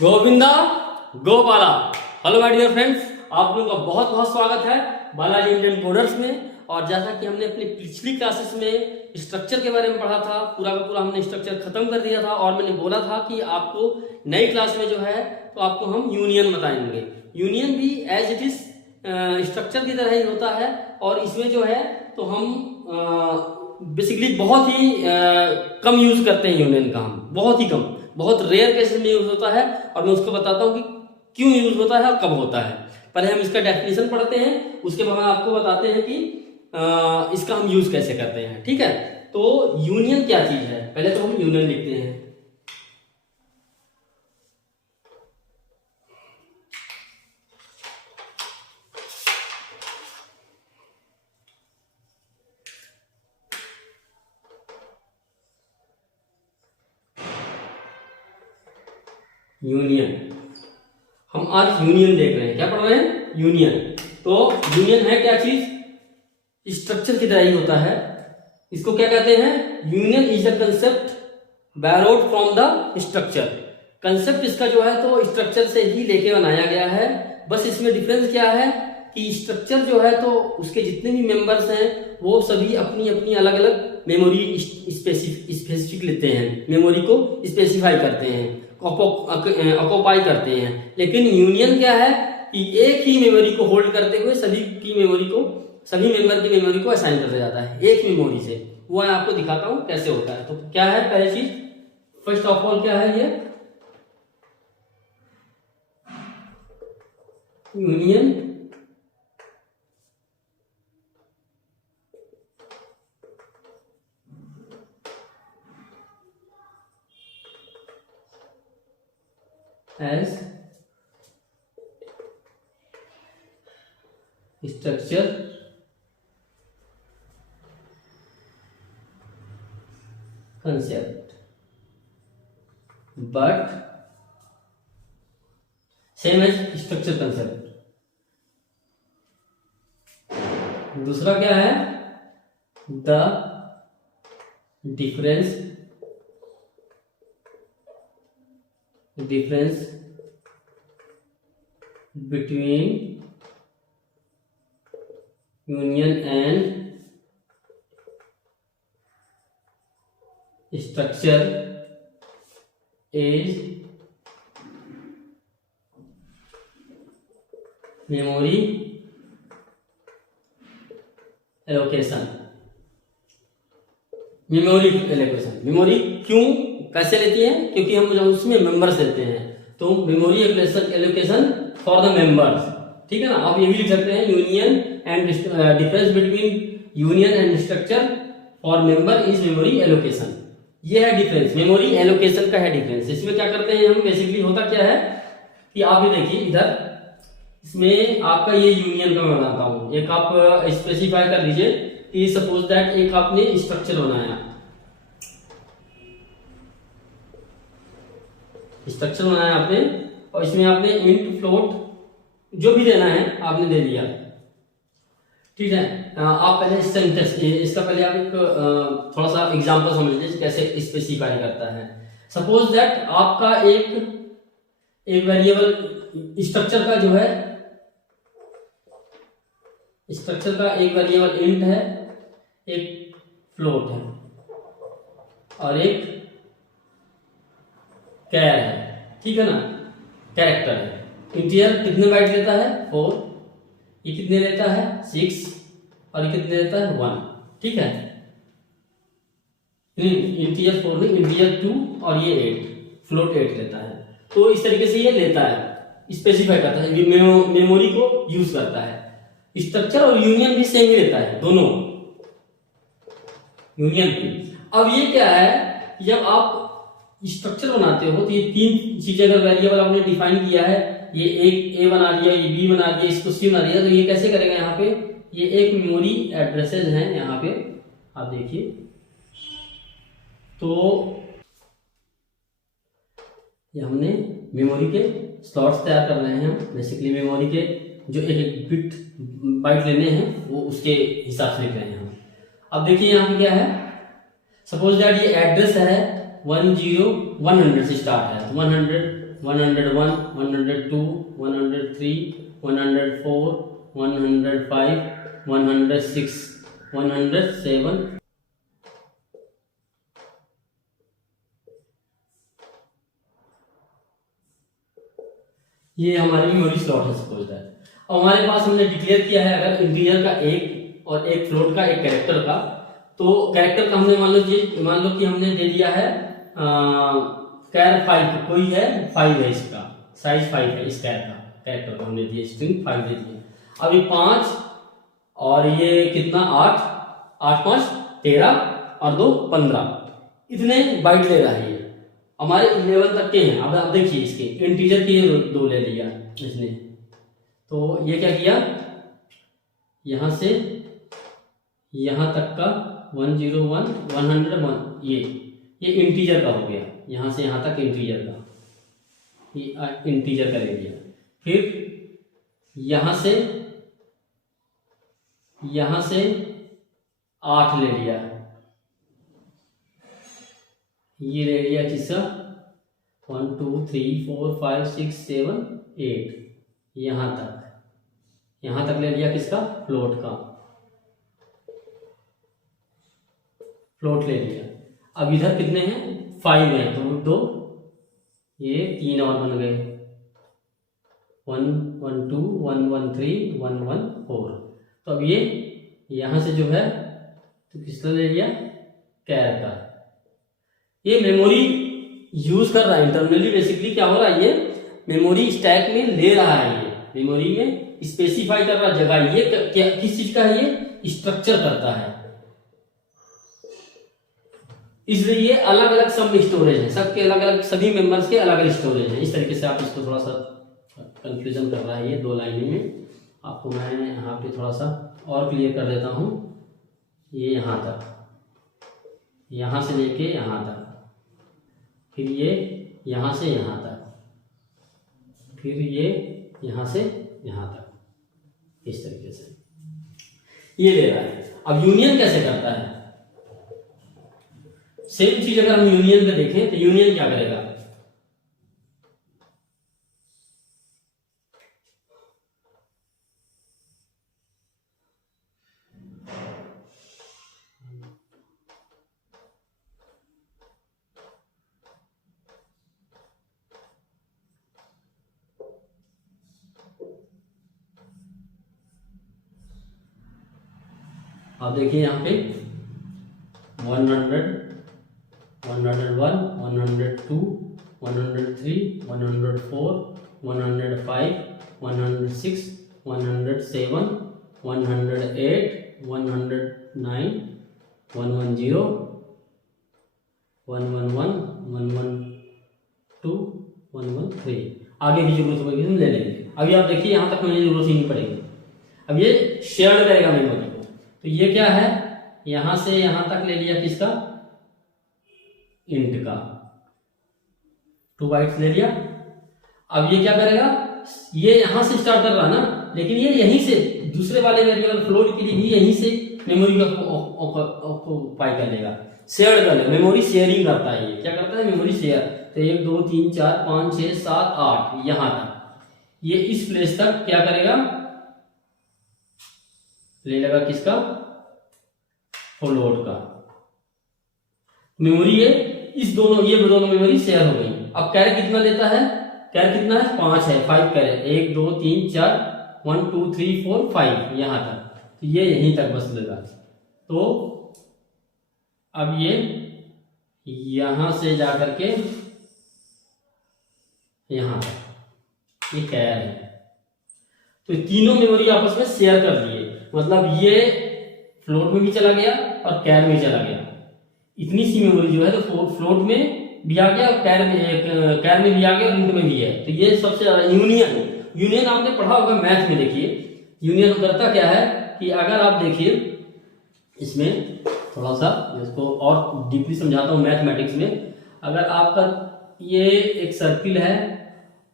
Govinda Gopala. Hello my dear friends, आप लोगों का बहुत बहुत स्वागत है बालाजी इंडियन कोडर्स में। और जैसा कि हमने अपनी पिछली क्लासेस में स्ट्रक्चर के बारे में पढ़ा था, पूरा का पूरा हमने स्ट्रक्चर खत्म कर दिया था और मैंने बोला था कि आपको नई क्लास में जो है तो आपको हम यूनियन बताएंगे। यूनियन भी एज इट इज स्ट्रक्चर की तरह ही होता है और इसमें जो है तो हम बेसिकली बहुत ही कम यूज करते हैं यूनियन का, हम बहुत ही कम, बहुत रेयर केसेस में यूज होता है। और मैं उसको बताता हूँ कि क्यों यूज होता है और कब होता है। पहले हम इसका डेफिनेशन पढ़ते हैं, उसके बाद आपको बताते हैं कि इसका हम यूज कैसे करते हैं। ठीक है, तो यूनियन क्या चीज है, पहले तो हम यूनियन लिखते हैं। यूनियन, हम आज यूनियन देख रहे हैं। क्या पढ़ रहे हैं? यूनियन। तो यूनियन है क्या चीज? स्ट्रक्चर की तरह ही होता है। इसको क्या कहते हैं? Union is the concept borrowed from the structure. Concept इसका जो है तो स्ट्रक्चर से ही लेके बनाया गया है। बस इसमें डिफरेंस क्या है कि स्ट्रक्चर जो है तो उसके जितने भी मेंबर्स हैं वो सभी अपनी अपनी अलग अलग मेमोरी स्पेसिफिक लेते हैं, मेमोरी को स्पेसिफाई करते हैं, ऑक्युपाई करते हैं। लेकिन यूनियन क्या है कि एक ही मेमोरी को होल्ड करते हुए सभी मेंबर की मेमोरी को असाइन कर दिया जाता है एक मेमोरी से। वो मैं आपको दिखाता हूं कैसे होता है। तो क्या है पहली चीज, फर्स्ट ऑफ ऑल क्या है ये union as structure concept but same as structure concept। दूसरा क्या है? the difference between union and structure is memory allocation। Memory क्यों कैसे लेती है? क्योंकि हम जब उसमें मेंबर्स लेते हैं तो memory allocation for the members. ठीक है ना। आप ये भी लिख सकते हैं union and difference between union and structure for member is memory allocation. ये है डिफरेंस, मेमोरी एलोकेशन का है डिफरेंस। इसमें क्या करते हैं हम, बेसिकली होता क्या है कि आप ये देखिए इधर, इसमें आपका ये यूनियन का मैं बनाता हूं। एक आप स्पेसिफाई कर लीजिए कि सपोज दैट एक आपने स्ट्रक्चर बनाया, आपने, और इसमें आपने इंट फ्लोट जो भी देना है आपने दे दिया। ठीक है, आप पहले इसका पहले आप एक थोड़ा सा एग्जांपल समझ लीजिए कैसे स्पेसिफाई करता है। सपोज दैट आपका एक वेरिएबल स्ट्रक्चर का जो है, स्ट्रक्चर का एक वेरिएबल इंट है, एक फ्लोट है और एक कैर है। ठीक है ना, कैरेक्टर है। इंटीजर कितने बाइट लेता है? 4। ये कितने लेता है? 6। और ये कितने लेता है? 1। ठीक है, इंटीजर 4 नहीं, इंटीजर 2 और ये 8, फ्लोट 8 लेता है। तो इस तरीके से ये लेता है, स्पेसिफाई करता है, मेमोरी को यूज करता है। स्ट्रक्चर और यूनियन भी सेम ही लेता है, दोनों यूनियन भी। अब ये क्या है, जब आप स्ट्रक्चर बनाते हो तो ये तीन चीजें अगर वेरिएबल आपने डिफाइन किया है, ये एक ए बना दिया, ये बी बना दिया, इसको सी बना दिया, तो ये कैसे करेगा? यहाँ पे ये एक मेमोरी एड्रेसेस हैं, यहाँ पे आप देखिए। तो ये हमने मेमोरी के स्लॉट्स तैयार कर रहे हैं। बेसिकली मेमोरी के जो एक बिट बाइट लेने हैं वो उसके हिसाब से लिख रहे हैं हम। अब देखिए यहाँ पे क्या है, सपोज दैट ये एड्रेस है 100 100 से स्टार्ट है, तो 100 101, 102, 103, 104, 105, 106, 107, ये हमारी मेमोरी स्लॉट है सपोज दैट। अब हमारे पास हमने डिक्लेयर किया है अगर इंटीजर का एक और एक फ्लोट का एक कैरेक्टर का, तो कैरेक्टर का हमने मान लो कि हमने दे दिया है कैर 5, कोई है 5 है, इसका साइज 5 है, इस कैरेक्टर का हमने दिया स्ट्रिंग 5 दे दिया। अब ये 5 और ये कितना 8, 8 5 13 और 2 15, इतने बाइट ले रहा है। ये हमारे 11 तक के हैं। अब आप देखिए इसके इंटीजर के दो ले लिया इसने, तो ये क्या किया, यहां से यहां तक का 101, 101 ये इंटीजर का हो गया, यहां से यहां तक इंटीजर का, ये इंटीजर का ले लिया। फिर यहां से 8 ले लिया, ये ले लिया किसका 1 2 3 4 5 6 7 8, यहां तक ले लिया किसका फ्लोट का, फ्लोट ले लिया। अब इधर कितने हैं 5 हैं, तो 2 ये 3 और बन गए 1 1 2 1 1 3 1 1 4। तो अब ये यहां से जो है तो किसका ले लिया कैर का। ये मेमोरी यूज कर रहा है इंटरनली, बेसिकली क्या हो रहा है, ये मेमोरी स्टैक में ले रहा है, ये मेमोरी में स्पेसिफाई कर रहा है जगह। ये क्या किस चीज का है, ये स्ट्रक्चर करता है, इसलिए ये अलग अलग सब स्टोरेज है, सबके अलग अलग, सभी मेंबर्स के अलग अलग स्टोरेज है। इस तरीके से आप इसको थोड़ा सा कंफ्यूजन कर रहा है ये 2 लाइनों में, आपको मैं यहाँ पे थोड़ा सा और क्लियर कर देता हूँ। ये यहाँ तक, यहाँ से लेके यहाँ तक, फिर ये यहाँ से यहाँ तक, फिर ये यहाँ से यहाँ तक, इस तरीके से ये ले रहा है। अब यूनियन कैसे करता है, सेम चीज अगर हम यूनियन पे देखें तो यूनियन क्या करेगा, आप देखिए यहाँ पे 100 101 102 103 104 105 106 107 108 109 110 111 112 113, आगे की जरूरत होगी हम ले लेंगे। अभी आप देखिए यहाँ तक हमें जरूरत ही नहीं पड़ेगी। अब ये शेयर करेगा मेमोरी को, तो ये क्या है, यहां से यहां तक ले लिया किसका इंट का 2 बाइट्स ले लिया। अब ये क्या करेगा, ये यहां से स्टार्ट कर रहा है ना, लेकिन ये यहीं से दूसरे वाले वेरिएबल फ्लोट के लिए भी यहीं से मेमोरी को ऑक्यूपाई कर लेगा, शेयर कर लेगा। मेमोरी शेयरिंग करता है, ये क्या करता है मेमोरी शेयर। तो 1 2 3 4 5 6 7 8 यहां तक, ये इस प्लेस तक क्या करेगा, ले लेगा किसका फ्लोट का मेमोरी। ये इस दोनों मेमोरी शेयर हो गई। अब कैर कितना लेता है, कैर कितना है 5 है, 5 कैर 1 2 3 4 1 2 3 4 5 यहां तक, तो ये यहीं तक बस लेगा। तो अब ये यहां से जाकर के यहां तक ये कैर है, तो तीनों मेमोरी आपस में शेयर कर लिए, मतलब ये फ्लोट में भी चला गया और कैर में चला गया। इतनी सी मेमोरी जो है तो फ्लोट में भी आ गया और कैर में भी आ गया और इंट में भी है। तो ये सबसे ज्यादा यूनियन आपने पढ़ा होगा मैथ में। देखिए यूनियन करता क्या है कि अगर आप देखिए इसमें थोड़ा सा इसको और डीपली समझाता हूँ मैथमेटिक्स में। अगर आपका ये एक सर्किल है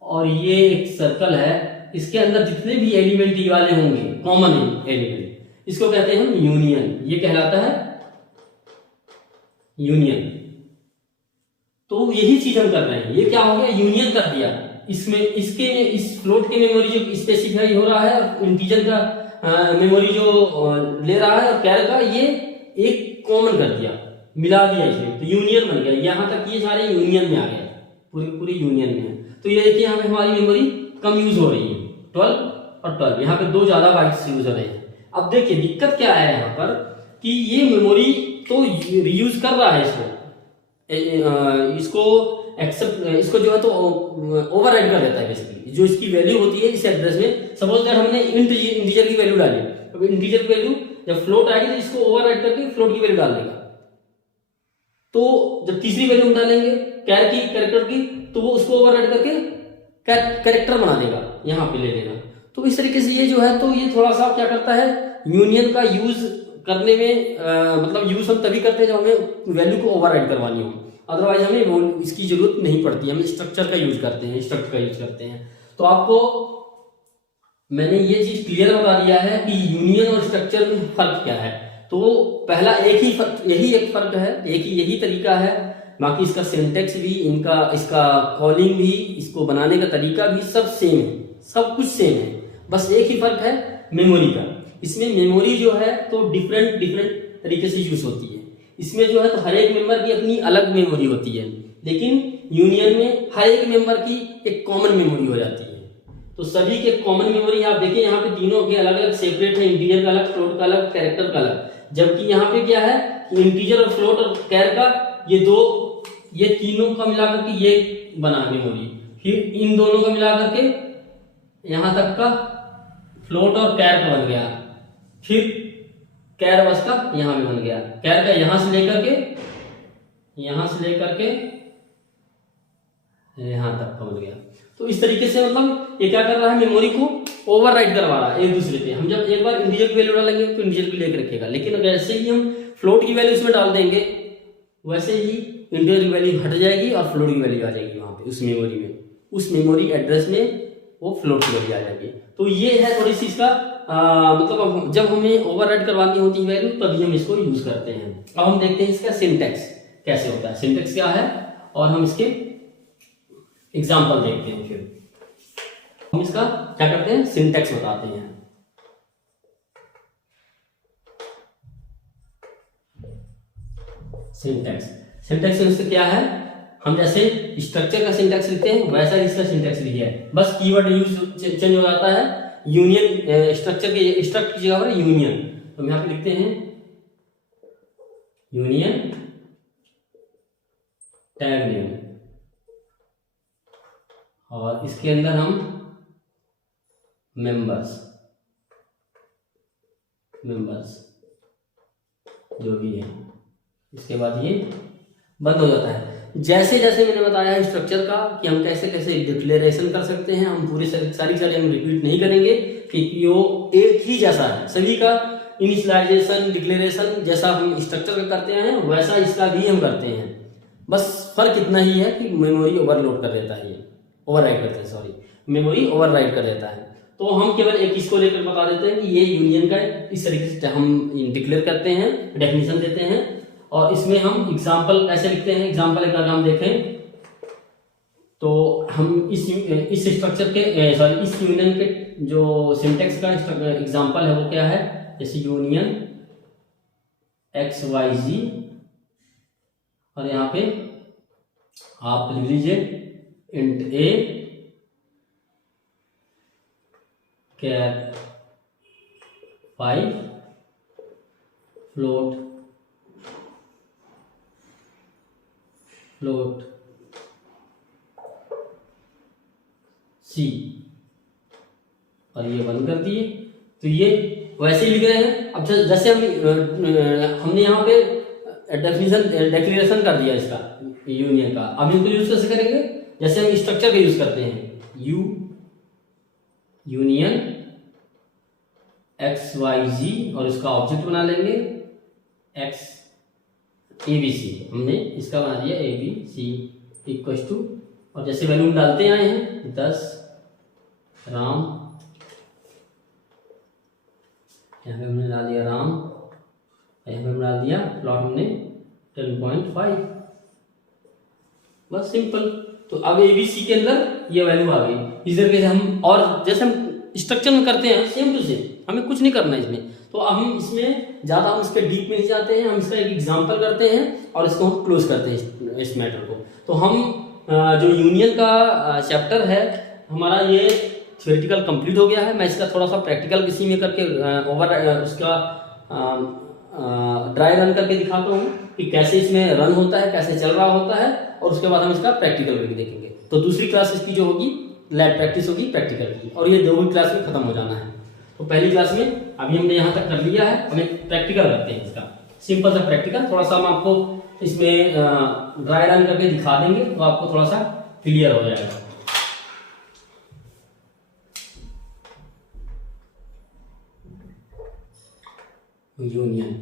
और ये एक सर्कल है, इसके अंदर जितने भी एलिमेंट ये वाले होंगे कॉमन एलिमेंट, इसको कहते हैं हम यूनियन। ये कहलाता है यूनियन। तो यही चीज हम कर रहे हैं। ये क्या हो गया, यूनियन कर दिया। इसमें इसके में इस फ्लोट की मेमोरी जो स्पेसिफाई हो रहा है और इंटीजर का मेमोरी जो ले रहा है और कैर का, ये एक कॉमन कर दिया, मिला दिया इसमें, तो यूनियन बन गया। यहाँ तक ये सारे यूनियन में आ गए, पूरी पूरी यूनियन में है। तो ये देखिए यहाँ पे हमारी मेमोरी कम यूज हो रही है, 12 और 12, यहाँ पे 2 ज्यादा बाइट्स यूज हो रहे हैं। अब देखिए दिक्कत क्या है यहाँ पर कि ये मेमोरी तो रीयूज कर रहा है इसको एक्सेप्ट, इसको जो है तो ओवरराइड कर देता है बेसिकली। जो इसकी वैल्यू होती है इस एड्रेस में, सपोज दैट हमने इंटीजर की वैल्यू डाली, अब इंटीजर की वैल्यू जब फ्लोट आएगी तो इसको ओवरराइड करके फ्लोट की वैल्यू डाल देगा। तो जब तीसरी वैल्यू हम डालेंगे कैर की, कैरेक्टर की, तो वो उसको ओवरराइड करके कैरेक्टर बना देगा, यहाँ पे ले लेगा। तो इस तरीके से ये जो है तो ये थोड़ा सा क्या करता है, यूनियन का यूज करने में मतलब यूज हम तभी करते हैं जब हमें वैल्यू को ओवरराइड करवानी हो, अदरवाइज हमें वो इसकी जरूरत नहीं पड़ती, हम स्ट्रक्चर का यूज करते हैं, स्ट्रक्चर का यूज करते हैं। तो आपको मैंने ये चीज क्लियर बता दिया है कि यूनियन और स्ट्रक्चर में फर्क क्या है। तो पहला एक ही फर्क, यही एक फर्क है, एक ही यही तरीका है, बाकी इसका सिंटेक्स भी, इनका इसका कॉलिंग भी, इसको बनाने का तरीका भी सब सेम है, सब कुछ सेम है, बस एक ही फर्क है मेमोरी का। इसमें मेमोरी जो है तो डिफरेंट डिफरेंट तरीके से यूज होती है। इसमें जो है तो हर एक मेंबर की अपनी अलग मेमोरी होती है, लेकिन यूनियन में हर एक मेंबर की एक कॉमन मेमोरी हो जाती है। तो सभी के कॉमन मेमोरी आप देखिए यहाँ पे तीनों के अलग अलग सेपरेट है, इंटीजर का अलग, फ्लोट का अलग, कैरेक्टर का अलग। जबकि यहाँ पे क्या है कि इंटीजर और फ्लोट और कैर का ये तीनों का मिलाकर के ये बना मेमोरी, फिर इन दोनों का मिलाकर के यहां तक का फ्लोट और कैर का बन गया, फिर कैर बस का यहां भी बन गया, कैर का यहां से लेकर के यहां तक का बन गया। तो इस तरीके से मतलब ये क्या कर रहा है, मेमोरी को ओवरराइड करवा रहा है एक दूसरे पे। हम जब एक बार इंटीजर की वैल्यू डालेंगे तो इंटीजर की लेकर रखेगा, लेकिन जैसे ही हम फ्लोट की वैल्यू इसमें डाल देंगे वैसे ही इंटीजर की वैल्यू हट जाएगी और फ्लोट की वैल्यू आ जाएगी वहां पे, उस मेमोरी में, उस मेमोरी एड्रेस में वो फ्लोट की वैल्यू आ जाएगी। तो ये है थोड़ी सी इसका मतलब जब हमें ओवरराइड करवानी होती है वैल्यू तभी हम इसको यूज करते हैं। अब हम देखते हैं इसका सिंटेक्स कैसे होता है, सिंटेक्स क्या है, और हम इसके एग्जाम्पल देखते हैं। फिर हम इसका क्या करते हैं, सिंटेक्स बताते हैं। सिंटेक्स में इसका क्या है, हम जैसे स्ट्रक्चर का सिंटेक्स लिखते हैं वैसा इसका सिंटेक्स लिखिए, बस कीवर्ड यूज चेंज हो जाता है। यूनियन स्ट्रक्चर के स्ट्रक्ट की जगह पर यूनियन, तो हम यहां पे लिखते हैं यूनियन टैग नेम, और इसके अंदर हम मेंबर्स जो भी है, इसके बाद ये बंद हो जाता है। जैसे जैसे मैंने बताया है स्ट्रक्चर का कि हम कैसे कैसे डिक्लेरेशन कर सकते हैं, हम पूरी सारी हम रिपीट नहीं करेंगे क्योंकि वो एक ही जैसा है, सभी का इनिशियलाइजेशन डिक्लेरेशन जैसा हम स्ट्रक्चर का करते हैं वैसा इसका भी हम करते हैं। बस फर्क इतना ही है कि मेमोरी ओवरलोड कर देता है, ओवरराइड करता है, सॉरी मेमोरी ओवरराइड कर देता है। तो हम केवल एक इसको लेकर बता देते हैं कि ये यूनियन का इस तरीके से हम डिक्लेयर करते हैं, डेफिनेशन देते हैं, और इसमें हम एग्जाम्पल कैसे लिखते हैं। एग्जाम्पल एक अगर हम देखें तो हम इस स्ट्रक्चर के सॉरी इस यूनियन के जो सिंटेक्स का एग्जाम्पल है वो क्या है, जैसे यूनियन XYZ, और यहाँ पे आप लिख लीजिए int A char 5 float C, और ये बंद कर दिए। तो ये वैसे ही लिख रहे हैं। अब जैसे हमने यहाँ पे डिक्लेरेशन कर दिया इसका यूनियन का, अब इनको यूज कैसे करेंगे, जैसे हम स्ट्रक्चर का यूज करते हैं यूनियन XYZ, और इसका ऑब्जेक्ट बना लेंगे ABC, हमने इसका बना दिया ABC इक्वल टू, और जैसे वैल्यू डालते आए हैं 10 राम, यहाँ पे हमने डाल दिया राम, यहाँ पे हमने डाल दिया प्लॉट हमने 10.5, बस सिंपल। तो अब ABC के अंदर ये वैल्यू आ गई। इस तरीके से हम, और जैसे हम स्ट्रक्चर में करते हैं सेम टू सेम, हमें कुछ नहीं करना है इसमें। तो अब हम इसमें ज़्यादा हम इसके डीप में नहीं जाते हैं, हम इसका एक एग्जांपल करते हैं और इसको हम क्लोज करते हैं इस मैटर को। तो हम जो यूनियन का चैप्टर है हमारा ये थ्योरेटिकल कंप्लीट हो गया है। मैं इसका थोड़ा सा प्रैक्टिकल इसी में करके उसका ड्राई रन करके दिखाता हूँ कि कैसे इसमें रन होता है, कैसे चल रहा होता है, और उसके बाद हम इसका प्रैक्टिकल करके देखेंगे। तो दूसरी क्लास इसकी जो होगी लैब प्रैक्टिस होगी प्रैक्टिकल की, और ये दो ही क्लास में खत्म हो जाना है। तो पहली क्लास में अभी हमने यहाँ तक कर लिया है, हमें प्रैक्टिकल करते हैं इसका, सिंपल सा प्रैक्टिकल। थोड़ा सा हम आपको इसमें ड्राई रन करके दिखा देंगे तो आपको थोड़ा सा क्लियर हो जाएगा। यूनियन,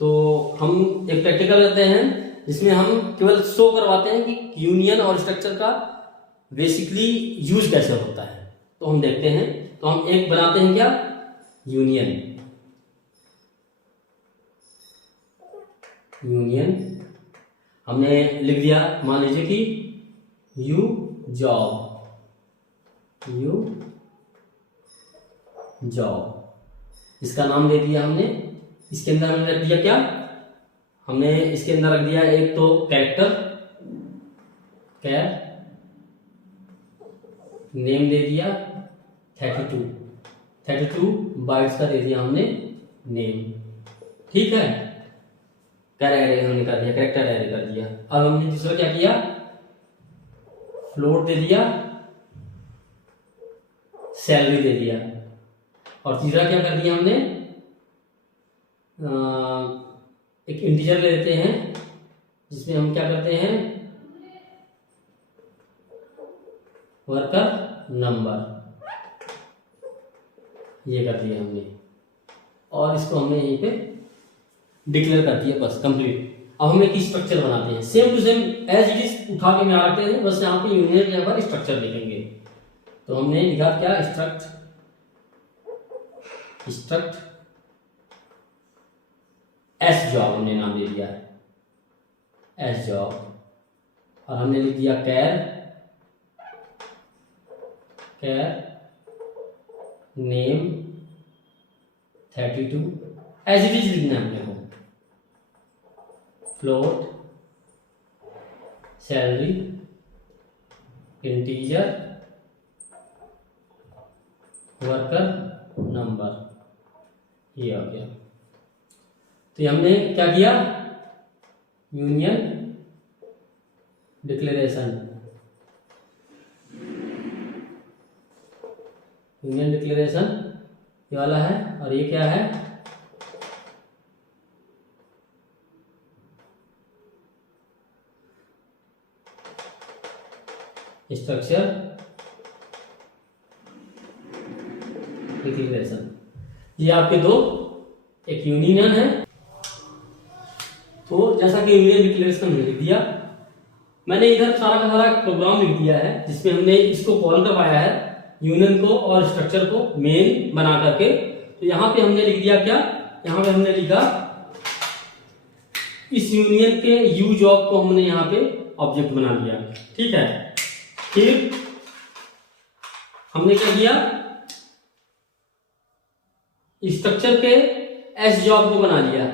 तो हम एक प्रैक्टिकल करते हैं जिसमें हम केवल शो करवाते हैं कि यूनियन और स्ट्रक्चर का बेसिकली यूज कैसे होता है। तो हम देखते हैं, तो हम एक बनाते हैं क्या, यूनियन। यूनियन हमने लिख दिया, मान लीजिए कि यू जॉब, यू जॉब, इसका नाम दे दिया हमने। इसके अंदर हमने रख दिया क्या, हमने इसके अंदर रख दिया एक तो कैरेक्टर, कैर, नेम दे दिया 32 बाइट्स का दे दिया हमने नेम, ठीक है। कैर एरे हमने कर दिया, कैरेक्टर एरे कर दिया। अब हमने दूसरा क्या किया, फ्लोट दे दिया, सैलरी दे दिया, और तीसरा क्या कर दिया हमने, एक इंटीजर ले लेते हैं जिसमें हम क्या करते हैं, वर्कर नंबर, ये कर दिया हमने, और इसको हमने यहीं पे डिक्लेयर कर दिया, बस कंप्लीट। अब हम एक स्ट्रक्चर बनाते हैं same to same as it is, उठा के यहाँ रखते हैं, बस यहाँ पे यूनियन यहाँ पर स्ट्रक्चर लिखेंगे। तो हमने लिखा क्या, स्ट्रक्ट एस जॉब हमने नाम दे दिया है, एस जॉब, और हमने लिख दिया कैर नेम 32 एज इट इज लिखना है अपने को, float salary integer worker number, ये आ गया। तो हमने क्या किया, यूनियन डिक्लेरेशन, यूनियन डिक्लेरेशन ये वाला है, और ये क्या है, स्ट्रक्चर डिक्लेरेशन। ये आपके दो, एक यूनियन है। तो जैसा कि यूनियन डिक्लेरेशन हमने लिख दिया, मैंने इधर सारा का सारा प्रोग्राम लिख दिया है जिसमें हमने इसको कॉल करवाया है, यूनियन को और स्ट्रक्चर को मेन बना करके। तो यहाँ पे हमने लिख दिया क्या, यहाँ पे हमने लिखा इस यूनियन के यू जॉब को हमने यहाँ पे ऑब्जेक्ट बना दिया, ठीक है। फिर हमने क्या किया, स्ट्रक्चर के एस जॉब को बना लिया,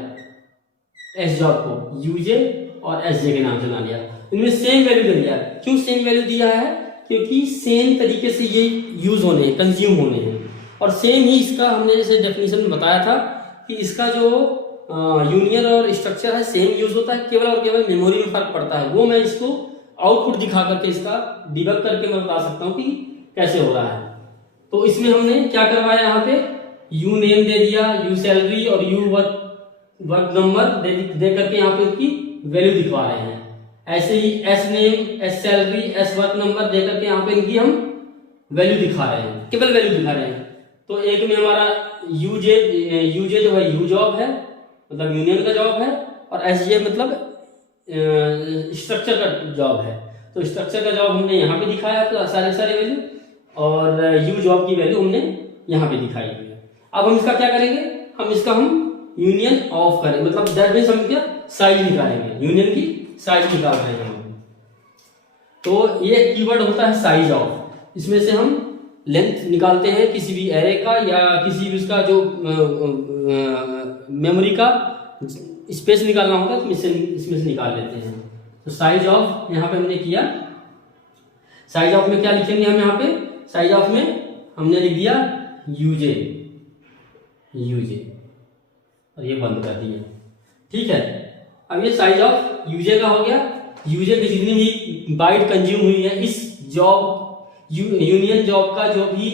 एस जॉब को यूजे और एस जे के नाम से बना लिया। इनमें सेम वैल्यू दे दिया। क्यों सेम वैल्यू दिया है, क्योंकि सेम तरीके से ये यूज होने हैं, कंज्यूम होने हैं, और सेम ही इसका हमने जैसे डेफिनेशन में बताया था कि इसका जो यूनियन और स्ट्रक्चर है सेम यूज होता है, केवल और केवल मेमोरी में फर्क पड़ता है। वो मैं इसको आउटपुट दिखा करके इसका डिबग करके मैं बता सकता हूँ कि कैसे हो रहा है। तो इसमें हमने क्या करवाया, यहाँ पे यू नेम दे दिया, यू सैलरी और यू वर्क नंबर दे करके यहाँ पे इसकी वैल्यू दिखवा रहे हैं। ऐसे ही S name, S salary, S work number दे करके यहाँ पे इनकी हम वैल्यू दिखा रहे हैं, केवल वैल्यू दिखा रहे हैं। तो एक में हमारा यूजे जो है यू जॉब है, मतलब यूनियन का जॉब है, और एस जे मतलब स्ट्रक्चर का जॉब है। तो स्ट्रक्चर का जॉब हमने यहाँ पे दिखाया तो सारे वैल्यू, और यू जॉब की वैल्यू हमने यहाँ पे दिखाई हुई है। अब हम इसका क्या करेंगे, हम इसका यूनियन ऑफ करें, मतलब दैट मीन्स हम क्या साइज निकालेंगे, यूनियन की साइज निकाल रहे हैं हम। तो ये कीवर्ड होता है साइज ऑफ, इसमें से हम लेंथ निकालते हैं किसी भी एरे का या किसी भी उसका जो मेमोरी का स्पेस निकालना होता है तो इसमें से निकाल लेते हैं। तो साइज ऑफ यहाँ पे हमने किया, साइज ऑफ में क्या लिखेंगे हम यहाँ पे, साइज ऑफ में हमने लिख दिया यूजे, यूजे और ये बंद कर दिया। ठीक है, अब ये साइज ऑफ यूजे का हो गया। यूजे की जितनी भी बाइट कंज्यूम हुई है इस जॉब यूनियन जॉब का जो भी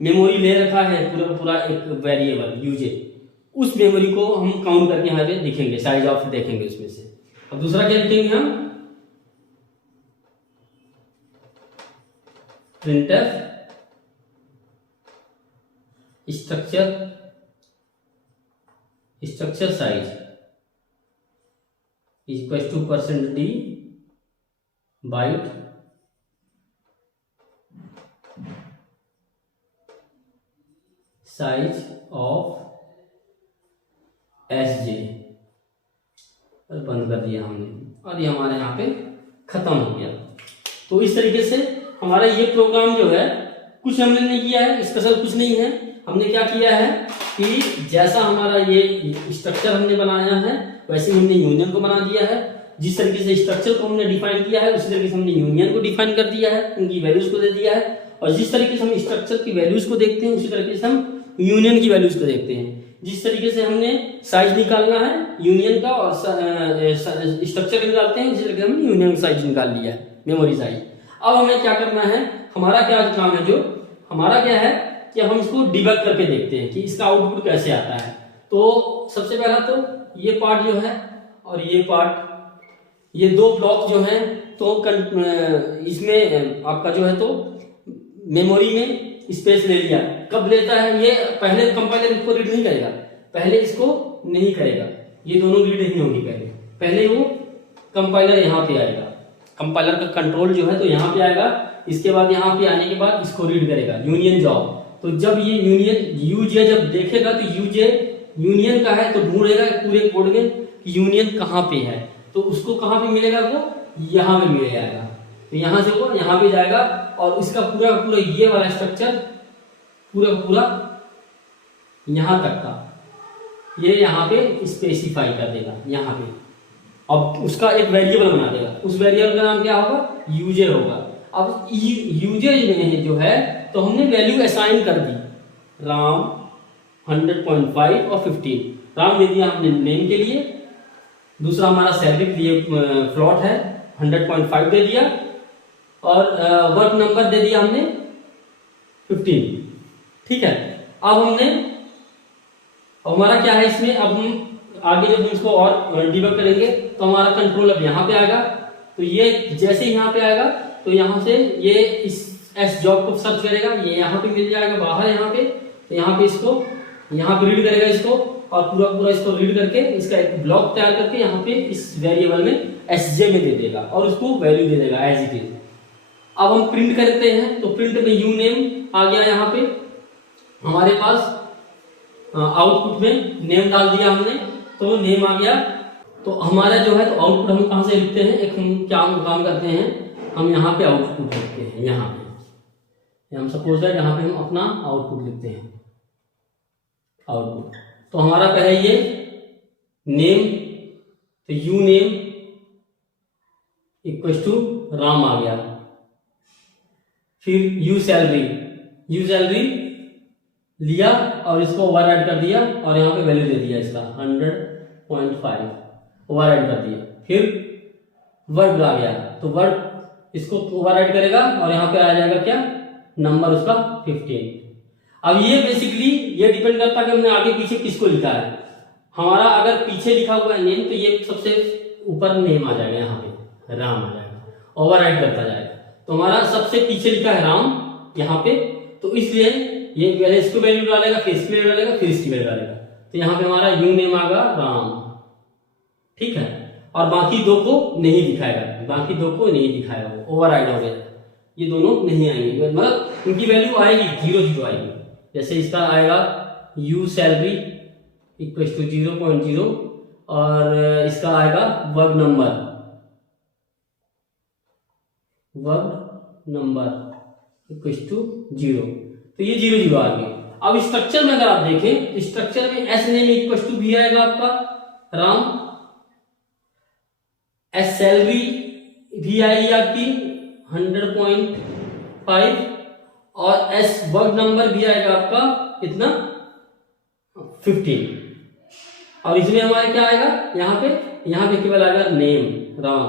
मेमोरी ले रखा है पूरा पूरा एक वेरिएबल यूजे, उस मेमोरी को हम काउंट करके यहाँ पे लिखेंगे, साइज ऑफ देखेंगे उसमें से। अब दूसरा क्या लिखेंगे हम, printf structure size equal to %d byte size of SJ, और बंद कर दिया हमने, और ये हमारे यहाँ पे खत्म हो गया। तो इस तरीके से हमारा ये प्रोग्राम जो है कुछ हमने नहीं किया है, स्पेशल कुछ नहीं है। हमने क्या किया है कि जैसा हमारा ये स्ट्रक्चर हमने बनाया है वैसे हमने यूनियन को बना दिया है। जिस तरीके से स्ट्रक्चर को हमने डिफाइन किया है उसी तरीके से हमने यूनियन को डिफाइन कर दिया है, उनकी वैल्यूज को दे दिया है। और जिस तरीके से हम स्ट्रक्चर की वैल्यूज को देखते हैं उसी तरीके से हम यूनियन की वैल्यूज को देखते हैं। जिस तरीके से हमने साइज निकालना है यूनियन का और स्ट्रक्चर निकालते हैं, इसी तरीके से हमने यूनियन साइज निकाल लिया है, मेमोरी साइज। अब हमें क्या करना है, हमारा क्या काम है, जो हमारा क्या है कि हम इसको डिबग करके देखते हैं कि इसका आउटपुट कैसे आता है। तो सबसे पहला तो ये पार्ट जो है और ये पार्ट, ये दो ब्लॉक जो है तो इसमें आपका जो है तो मेमोरी में स्पेस ले लिया। कब लेता है ये, पहले कंपाइलर इसको रीड नहीं करेगा, पहले इसको नहीं करेगा, ये दोनों रीड नहीं होंगी। पहले वो कंपाइलर यहाँ पे आएगा, कंपाइलर का कंट्रोल जो है तो यहाँ पे आएगा। इसके बाद यहाँ पे आने के बाद इसको रीड करेगा यूनियन जॉब। तो जब ये यूनियन यूजे जब देखेगा तो यूजे यूनियन का है तो ढूंढेगा पूरे कोड में कि यूनियन कहाँ पे है, तो उसको कहाँ पे मिलेगा, वो यहाँ पे मिल जाएगा। तो यहाँ से वो यहाँ पे जाएगा और इसका पूरा पूरा ये वाला स्ट्रक्चर पूरा यहाँ तक का ये यहाँ पे स्पेसिफाई कर देगा यहाँ पे। अब उसका एक वेरिएबल बना देगा, उस वेरिएबल का नाम क्या होगा, यूजे होगा। अब यूजे में जो है तो हमने वैल्यू असाइन कर दी, राम 100.5 और 15 राम दे दिया हमने नेम के लिए। दूसरा हमारा सैलरी के लिए फ्लॉट है 100.5 दे दिया, और वर्क नंबर दे दिया हमने 15। ठीक है, अब हमने हमारा क्या है इसमें, अब हम आगे जब इसको और डिबग करेंगे तो हमारा कंट्रोल अब यहाँ पे आएगा। तो ये जैसे यहाँ पे आएगा तो यहाँ से ये इस एस जॉब को सर्च करेगा, ये यहाँ पे मिल जाएगा बाहर यहाँ पे। तो यहाँ पे इसको यहाँ पे रीड करेगा इसको, और पूरा इसको रीड करके इसका एक ब्लॉक तैयार करके यहाँ पे इस वेरिएबल में SJ में दे देगा और उसको वैल्यू दे देगा एज इट इज। अब हम प्रिंट करते हैं तो प्रिंट में यू नेम आ गया, यहाँ पे हमारे पास आउटपुट में नेम डाल दिया हमने तो नेम आ गया। तो हमारा जो है तो आउटपुट हम कहाँ से लिखते हैं, एक हम क्या काम करते हैं, हम यहाँ पे आउटपुट लिखते हैं। यहाँ पे हम सपोज दैट यहाँ पे हम अपना आउटपुट लिखते हैं, आउटपुट। तो हमारा पहले ये नेम, तो U name equal to Ram आ गया। फिर यू सैलरी लिया और इसको ओवरराइड कर दिया और यहाँ पे वैल्यू दे दिया इसका 100.5 ओवरराइड कर दिया। फिर वर्ड आ गया तो वर्ड इसको ओवरराइड करेगा और यहाँ पे आ जाएगा क्या, नंबर उसका 15। अब ये बेसिकली ये डिपेंड करता है कि हमने आगे पीछे किसको लिखा है। हमारा अगर पीछे लिखा हुआ है नेम तो ये सबसे ऊपर नेम आ जाएगा, यहाँ पे राम आ जाएगा, ओवरराइड करता जाएगा। तो हमारा सबसे पीछे लिखा है राम यहाँ पे, तो इसलिए ये पहले इसको वैल्यू डालेगा, फिर इसकी वैल्यू डालेगा, फिर इसकी वैल्यू डालेगा। तो यहाँ पे हमारा यू नेम आएगा राम, ठीक है। और बाकी दो को नहीं दिखाएगा, बाकी दो को नहीं दिखाएगा, वो ओवरराइड हो गया, ये दोनों नहीं आएंगे, मतलब इनकी वैल्यू आएगी 0 0 आएगी। जैसे इसका आएगा यू सैलरी इक्वल टू 0.0 और इसका आएगा वर्ग नंबर इक्वल टू 0। तो ये 0 0 आ गए। अब स्ट्रक्चर में अगर आप देखें, स्ट्रक्चर में एस नेम इक्वल टू भी आएगा आपका राम, एस सैलरी भी आएगी आपकी 100.5 और एस वर्ग नंबर भी आएगा आपका कितना 15। और इसमें हमारे क्या आएगा, यहाँ पे केवल आएगा नेम राम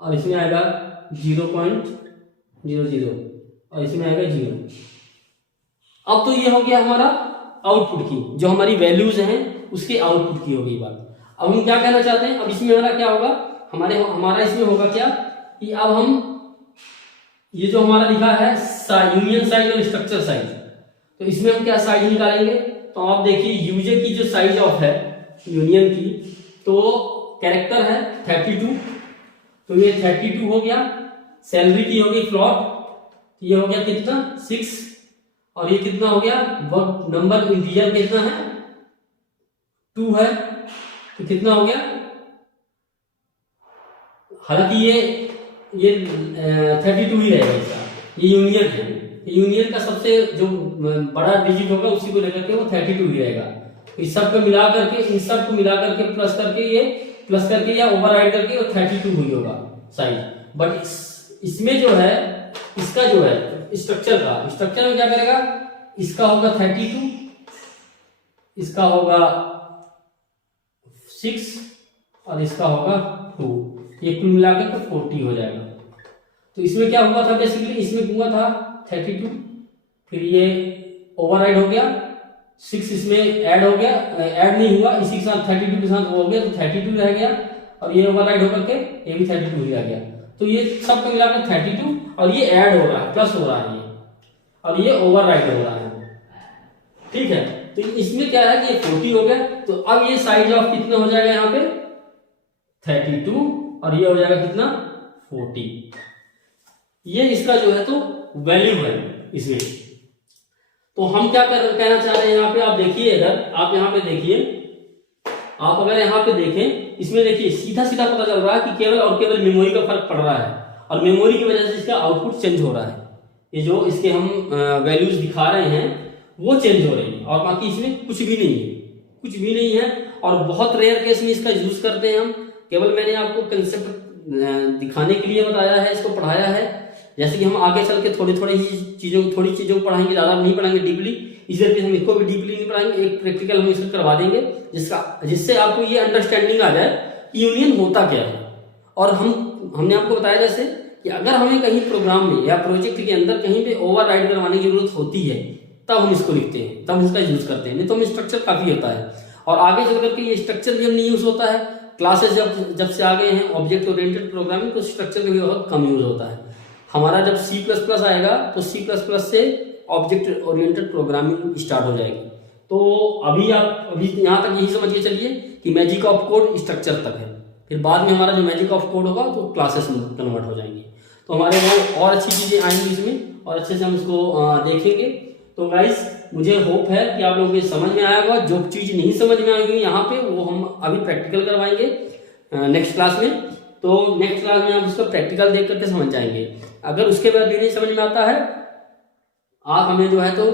और इसमें आएगा 0.00 और इसमें आएगा 0। अब तो ये हो गया हमारा आउटपुट की, जो हमारी वैल्यूज हैं उसके आउटपुट की हो गई बात। अब हम क्या कहना चाहते हैं, अब इसमें हमारा क्या होगा, हमारा इसमें होगा क्या कि अब हम ये जो हमारा लिखा है यूनियन साइज और स्ट्रक्चर साइज, तो इसमें हम क्या साइज निकालेंगे। तो आप देखिए यूजे की जो साइज ऑफ है यूनियन की, तो कैरेक्टर है 32, तो ये 32 हो गया। सैलरी की हो गई फ्लॉट, ये हो गया कितना 6 और ये कितना हो गया वर्ग नंबर इंटीजर कितना है 2 है, तो कितना हो गया, हालांकि ये 32 ही रहेगा इसका, ये यूनियन है, यूनियन का सबसे जो बड़ा डिजिट होगा उसी को लेकर के वो 32 ही रहेगा। इस सब को मिला करके, इन सब को मिला करके प्लस करके या ओवरराइड करके वो 32 हुई होगा साइज। बट इसमें जो है, इसका जो है स्ट्रक्चर में क्या करेगा, इसका होगा 32, इसका होगा 6 और इसका होगा 2, ये कुल मिलाकर तो 40 हो जाएगा। तो इसमें क्या हुआ था, बेसिकली इसमें हुआ था 32, फिर ये ओवरराइड हो गया, 6 इसमें ऐड हो गया, ऐड नहीं हुआ, इसी के साथ 32 के साथ वो हो गया, तो 32 रह गया और ये ओवरराइड होकर के ये भी 32 ही रह गया। तो ये सब को मिलाकर 32 और ये ऐड हो रहा है, प्लस हो रहा है ये, और ये ओवरराइड हो रहा है, ठीक है। तो इसमें क्या है कि ये 40 हो गया, तो अब ये साइज ऑफ कितना हो जाएगा यहाँ पे 32 और ये हो जाएगा कितना 40। ये इसका जो है तो वैल्यू है इसमें। तो हम क्या कहना चाह रहे हैं यहाँ पे, आप देखिए, अगर आप यहाँ पे देखिए, आप अगर यहाँ पे देखें, इसमें देखिए सीधा सीधा पता चल रहा है कि केवल और केवल मेमोरी का फर्क पड़ रहा है और मेमोरी की वजह से इसका आउटपुट चेंज हो रहा है। ये जो इसके हम वैल्यूज दिखा रहे हैं वो चेंज हो रही है और बाकी इसमें कुछ भी नहीं है और बहुत रेयर केस में इसका यूज करते हैं हम। केवल मैंने आपको कंसेप्ट दिखाने के लिए बताया है, इसको पढ़ाया है। जैसे कि हम आगे चल के थोड़ी चीजों को पढ़ाएंगे, ज्यादा नहीं पढ़ाएंगे डीपली, इस तरीके से हम इसको भी डीपली नहीं पढ़ाएंगे। एक प्रैक्टिकल हम इसको करवा देंगे जिससे आपको ये अंडरस्टैंडिंग आ जाए कि यूनियन होता क्या है। और हमने आपको बताया जैसे कि अगर हमें कहीं प्रोग्राम में या प्रोजेक्ट के अंदर कहीं पे ओवरराइड करवाने की जरूरत होती है तब हम इसको लिखते हैं, तब इसका यूज करते हैं, नहीं तो हम स्ट्रक्चर काफी होता है। और आगे चल करके ये स्ट्रक्चर भी हम नहीं यूज होता है। क्लासेस जब से आ गए हैं ऑब्जेक्ट ओरिएंटेड प्रोग्रामिंग, तो स्ट्रक्चर का भी बहुत कम यूज होता है। हमारा जब C++ आएगा तो C++ से ऑब्जेक्ट ओरिएंटेड प्रोग्रामिंग स्टार्ट हो जाएगी। तो अभी यहाँ तक यही समझ के चलिए कि मैजिक ऑफ कोड स्ट्रक्चर तक है, फिर बाद में हमारा जो मैजिक ऑफ कोड होगा तो क्लासेस में कन्वर्ट हो जाएंगे। तो हमारे वो और अच्छी चीज़ें आएंगी इसमें और अच्छे से हम इसको देखेंगे। तो गाइस मुझे होप है कि आप लोगों को समझ में आया होगा। जो चीज़ नहीं समझ में आएगी यहाँ पे वो हम अभी प्रैक्टिकल करवाएंगे नेक्स्ट क्लास में। तो नेक्स्ट क्लास में आप उसको प्रैक्टिकल देख करके समझ जाएंगे। अगर उसके बाद भी नहीं समझ में आता है, आप हमें जो है तो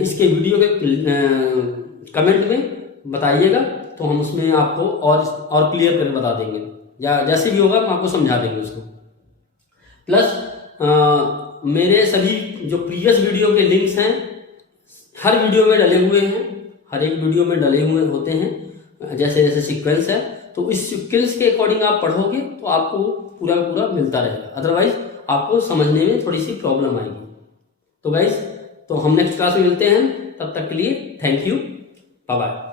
इसके वीडियो के कमेंट में बताइएगा, तो हम उसमें आपको और क्लियर करके बता देंगे, या जैसे भी होगा हम आपको समझा देंगे उसको। प्लस मेरे सभी जो प्रीवियस वीडियो के लिंक्स हैं हर वीडियो में डले हुए हैं, हर एक वीडियो में डले हुए होते हैं, जैसे जैसे सीक्वेंस है। तो इस सीक्वेंस के अकॉर्डिंग आप पढ़ोगे तो आपको पूरा पूरा मिलता रहेगा, अदरवाइज आपको समझने में थोड़ी सी प्रॉब्लम आएगी। तो गाइस, तो हम नेक्स्ट क्लास में मिलते हैं, तब तक के लिए थैंक यू, बाय बाय।